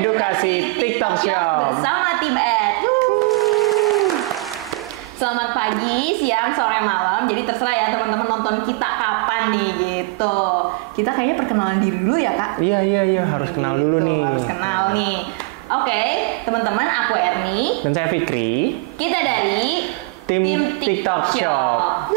edukasi TikTok Shop bersama tim Ed. Selamat pagi, siang, sore, malam. Jadi terserah ya teman-teman nonton kita kapan nih gitu. Kita kayaknya perkenalan diri dulu ya Kak. Iya harus kenal dulu nih. Harus kenal nih. Oke, teman-teman, aku Erni. Dan saya Fikri. Kita dari tim TikTok Shop.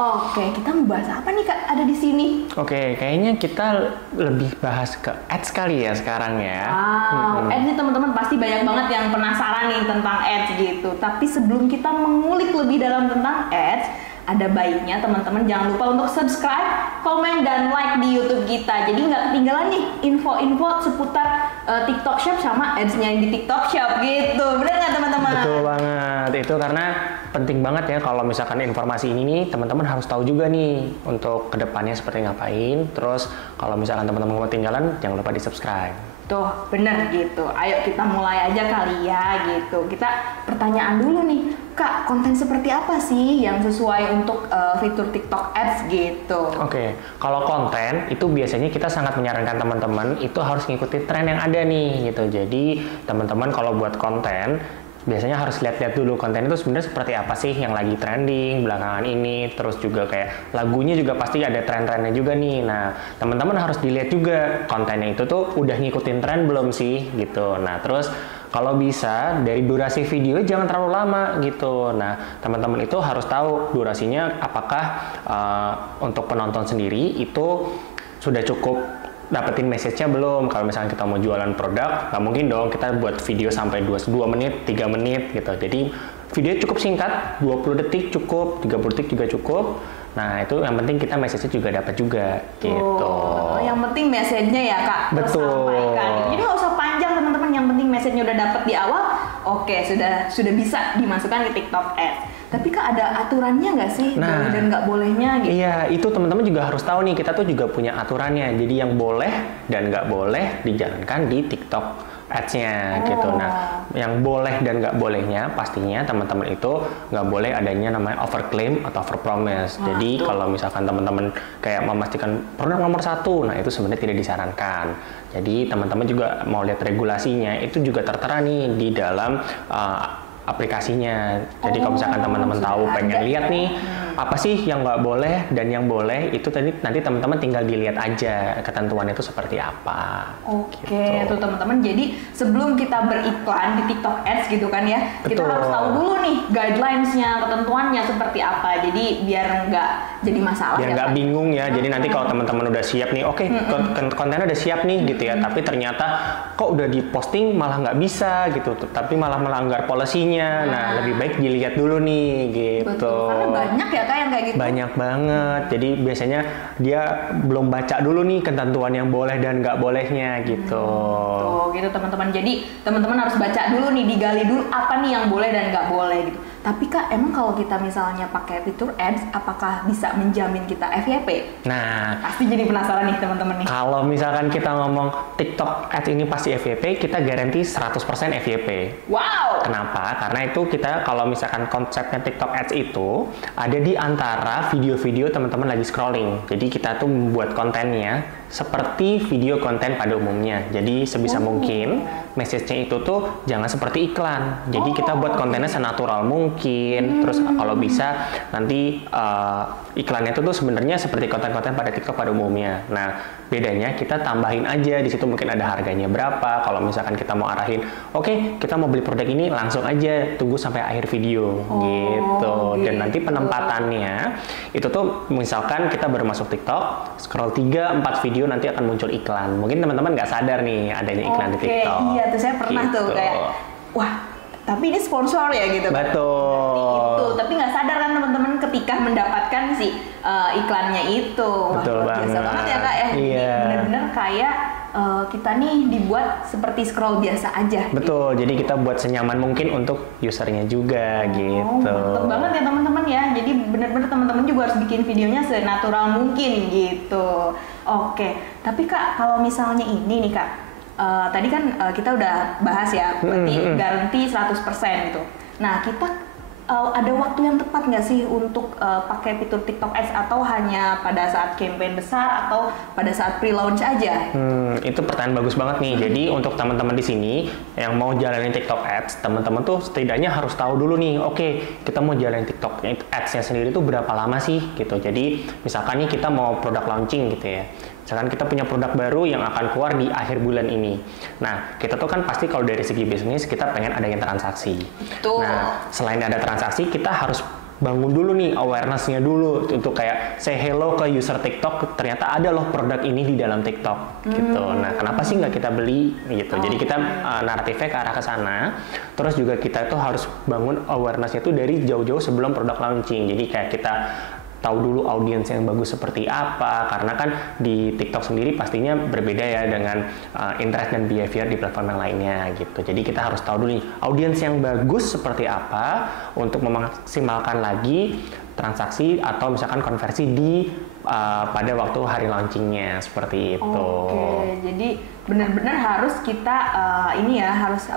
Oke, kita mau bahas apa nih Kak ada di sini? Oke, kayaknya kita lebih bahas ke ads kali ya sekarang ya. Wow, ads nih teman-teman pasti banyak banget yang penasaran nih tentang ads gitu. Tapi sebelum kita mengulik lebih dalam tentang ads, ada baiknya teman-teman jangan lupa untuk subscribe, komen, dan like di YouTube kita. Jadi nggak ketinggalan nih info-info seputar TikTok Shop sama ads-nya di TikTok Shop gitu. Bener nggak teman-teman? Betul banget. Itu karena penting banget ya kalau misalkan informasi ini nih teman-teman harus tahu juga nih untuk kedepannya seperti ngapain. Terus kalau misalkan teman-teman mau ketinggalan jangan lupa di subscribe. Tuh, bener gitu. Ayo kita mulai aja kali ya gitu. Kita pertanyaan dulu nih, Kak, konten seperti apa sih yang sesuai untuk fitur TikTok Ads gitu? Oke, kalau konten itu biasanya kita sangat menyarankan teman-teman itu harus ngikuti tren yang ada nih gitu. Jadi teman-teman kalau buat konten biasanya harus lihat-lihat dulu konten itu sebenarnya seperti apa sih yang lagi trending belakangan ini. Terus juga kayak lagunya juga pasti ada tren-trennya juga nih. Nah, teman-teman harus dilihat juga kontennya itu tuh udah ngikutin tren belum sih gitu. Nah, terus kalau bisa dari durasi video jangan terlalu lama gitu. Nah, teman-teman itu harus tahu durasinya apakah untuk penonton sendiri itu sudah cukup dapetin message-nya belum. Kalau misalnya kita mau jualan produk, nggak mungkin dong kita buat video sampai 22 menit, 3 menit gitu. Jadi video cukup singkat, 20 detik cukup, 30 detik juga cukup. Nah, itu yang penting kita message-nya juga dapat juga gitu. Yang penting message-nya ya Kak, betul. Sampaikan. Jadi nggak usah panjang teman-teman, yang penting message-nya udah dapat di awal. Oke, sudah bisa dimasukkan ke TikTok Ads. Tapi Kak ada aturannya nggak sih boleh dan nggak bolehnya gitu? Iya, itu teman-teman juga harus tahu nih, kita tuh juga punya aturannya. Jadi yang boleh dan nggak boleh dijalankan di TikTok Ads-nya gitu. Nah, yang boleh dan nggak bolehnya pastinya teman-teman itu nggak boleh adanya namanya overclaim atau overpromise. Jadi kalau misalkan teman-teman kayak memastikan produk nomor 1, nah itu sebenarnya tidak disarankan. Jadi teman-teman juga mau lihat regulasinya, itu juga tertera nih di dalam aplikasinya. Jadi kalau misalkan teman-teman tahu pengen lihat nih apa sih yang nggak boleh dan yang boleh, itu tadi nanti teman-teman tinggal dilihat aja ketentuannya itu seperti apa. Oke, gitu. Tuh teman-teman. Jadi sebelum kita beriklan di TikTok Ads gitu kan ya, Betul. kita harus tahu dulu nih guidelines-nya, ketentuannya seperti apa. Jadi biar nggak jadi masalah. Biar nggak bingung ya. Jadi nanti kalau teman-teman udah siap nih, oke, kontennya udah siap nih gitu ya. Tapi ternyata kok udah diposting malah nggak bisa gitu. Tapi malah melanggar policy-nya. Nah, lebih baik dilihat dulu nih gitu. Betul. Karena banyak ya Kak yang kayak gitu. Banyak banget. Jadi biasanya dia belum baca dulu nih ketentuan yang boleh dan nggak bolehnya gitu. Tuh gitu teman-teman. Jadi teman-teman harus baca dulu nih, digali dulu apa nih yang boleh dan nggak boleh gitu. Tapi Kak, emang kalau kita misalnya pakai fitur ads, apakah bisa menjamin kita FYP? Nah, pasti jadi penasaran nih teman-teman nih. Kalau misalkan kita ngomong TikTok Ads ini pasti FYP, kita garansi 100% FYP. Wow! Kenapa? Karena itu kita kalau misalkan konsepnya TikTok Ads itu ada di antara video-video teman-teman lagi scrolling. Jadi kita tuh membuat kontennya seperti video konten pada umumnya. Jadi sebisa mungkin message-nya itu tuh jangan seperti iklan. Jadi kita buat kontennya senatural mungkin. Terus kalau bisa nanti iklannya itu tuh sebenarnya seperti konten-konten pada TikTok pada umumnya. Nah, bedanya kita tambahin aja di situ mungkin ada harganya berapa. Kalau misalkan kita mau arahin, oke, kita mau beli produk ini langsung aja tunggu sampai akhir video gitu. Dan nanti penempatannya itu tuh misalkan kita baru masuk TikTok, scroll 3-4 video nanti akan muncul iklan. Mungkin teman-teman nggak sadar nih adanya iklan di TikTok. Iya, tuh saya pernah tuh kayak, wah, tapi ini sponsor ya gitu. Betul. Itu, tapi nggak sadar kan teman-teman ketika mendapatkan si iklannya itu. Betul banget. Biasa banget ya Kak ya. Iya. Bener-bener kayak kita nih dibuat seperti scroll biasa aja. Betul, jadi kita buat senyaman mungkin untuk usernya juga gitu. Mantap banget ya teman-teman ya. Jadi bener-bener teman-teman juga harus bikin videonya senatural mungkin gitu. Oke, tapi Kak kalau misalnya ini nih Kak, tadi kan kita udah bahas ya, berarti garansi 100% gitu. Nah kita ada waktu yang tepat nggak sih untuk pakai fitur TikTok Ads, atau hanya pada saat campaign besar atau pada saat pre-launch aja? Itu pertanyaan bagus banget nih. Jadi untuk teman-teman di sini yang mau jalanin TikTok Ads, teman-teman tuh setidaknya harus tahu dulu nih, oke, kita mau jalanin TikTok Ads-nya sendiri tuh berapa lama sih gitu. Jadi misalkan nih kita mau produk launching gitu ya. Misalkan kita punya produk baru yang akan keluar di akhir bulan ini. Nah, kita tuh kan pasti kalau dari segi bisnis kita pengen adanya transaksi. Betul. Nah, selain ada transaksi, kita harus bangun dulu nih awareness-nya dulu untuk kayak say hello ke user TikTok, ternyata ada loh produk ini di dalam TikTok gitu. Nah, kenapa sih nggak kita beli gitu. Jadi kita naratifnya ke arah ke sana. Terus juga kita tuh harus bangun awareness-nya tuh dari jauh-jauh sebelum produk launching. Jadi kayak kita tahu dulu audiens yang bagus seperti apa, karena kan di TikTok sendiri pastinya berbeda ya dengan interest dan behavior di platform yang lainnya gitu. Jadi kita harus tahu dulu nih audiens yang bagus seperti apa untuk memaksimalkan lagi transaksi atau misalkan konversi di pada waktu hari launchingnya seperti itu. Oke, jadi benar-benar harus kita harus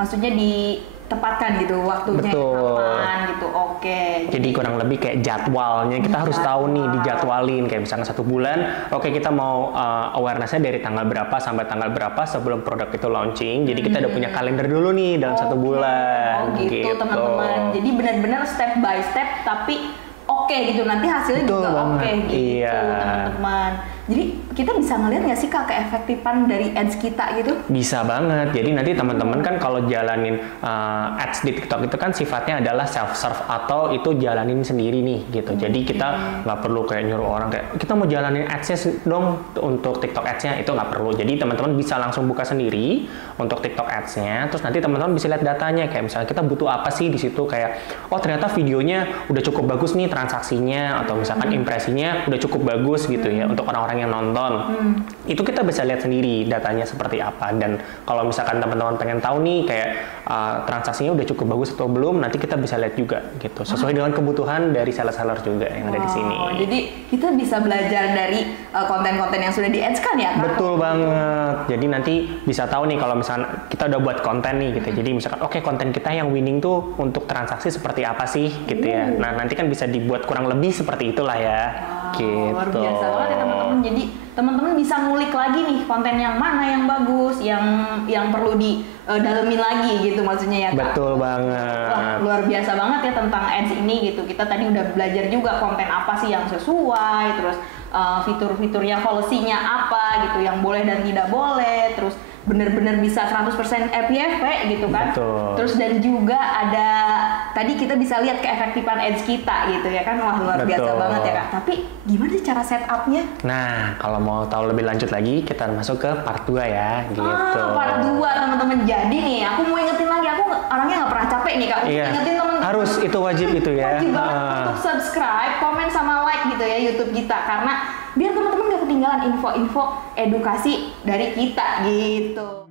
maksudnya ditempatkan gitu waktunya kapan gitu. Oke. Jadi kurang lebih kayak jadwalnya kita harus tahu nih, dijadwalin kayak misalnya 1 bulan. Oke, kita mau awareness-nya dari tanggal berapa sampai tanggal berapa sebelum produk itu launching. Jadi kita udah punya kalender dulu nih dalam 1 bulan. Gitu teman-teman. Jadi benar-benar step by step tapi oke gitu, nanti hasilnya betul juga oke gitu. Iya. Teman-teman. Jadi kita bisa ngeliat nggak sih Kak keefektifan dari ads kita gitu? Bisa banget. Jadi nanti teman-teman kan kalau jalanin ads di TikTok itu kan sifatnya adalah self-serve atau itu jalanin sendiri nih gitu. Jadi kita nggak perlu kayak nyuruh orang kayak kita mau jalanin ads-nya dong untuk TikTok ads-nya, itu nggak perlu. Jadi teman-teman bisa langsung buka sendiri untuk TikTok ads-nya. Terus nanti teman-teman bisa lihat datanya kayak misalnya kita butuh apa sih di situ, kayak oh ternyata videonya udah cukup bagus nih transaksinya, atau misalkan impresinya udah cukup bagus gitu ya untuk orang-orang yang nonton. Itu kita bisa lihat sendiri datanya seperti apa. Dan kalau misalkan teman-teman pengen tahu nih kayak transaksinya udah cukup bagus atau belum, nanti kita bisa lihat juga gitu sesuai dengan kebutuhan dari seller-seller juga yang ada di sini. Jadi kita bisa belajar dari konten-konten yang sudah di-ads kan ya Kak? Betul banget. Jadi nanti bisa tahu nih kalau misalkan kita udah buat konten nih gitu. Jadi misalkan oke, konten kita yang winning tuh untuk transaksi seperti apa sih gitu ya. Nah, nanti kan bisa dibuat kurang lebih seperti itulah ya. Gitu. Luar biasa banget ya teman-teman. Jadi teman-teman bisa ngulik lagi nih konten yang mana yang bagus, yang perlu didalemin lagi gitu maksudnya ya Kak. Betul banget. Wah, luar biasa banget ya tentang ads ini gitu. Kita tadi udah belajar juga konten apa sih yang sesuai, terus fitur-fiturnya, policy-nya apa gitu yang boleh dan tidak boleh, terus bener-bener bisa 100% FYP gitu kan. Betul. Terus dan juga ada tadi kita bisa lihat keefektifan ads kita gitu ya kan. Wah, luar biasa banget ya Kak. Tapi gimana sih cara setupnya? Nah, kalau mau tahu lebih lanjut lagi, kita masuk ke part 2 ya gitu. Part 2 teman-teman. Jadi nih aku mau ingetin lagi, aku orangnya nggak pernah capek nih Kak untuk ingetin teman-teman. Harus, itu wajib itu ya. Wajib banget untuk subscribe, komen sama like gitu ya YouTube kita, karena biar teman-teman nggak ketinggalan info-info edukasi dari kita gitu.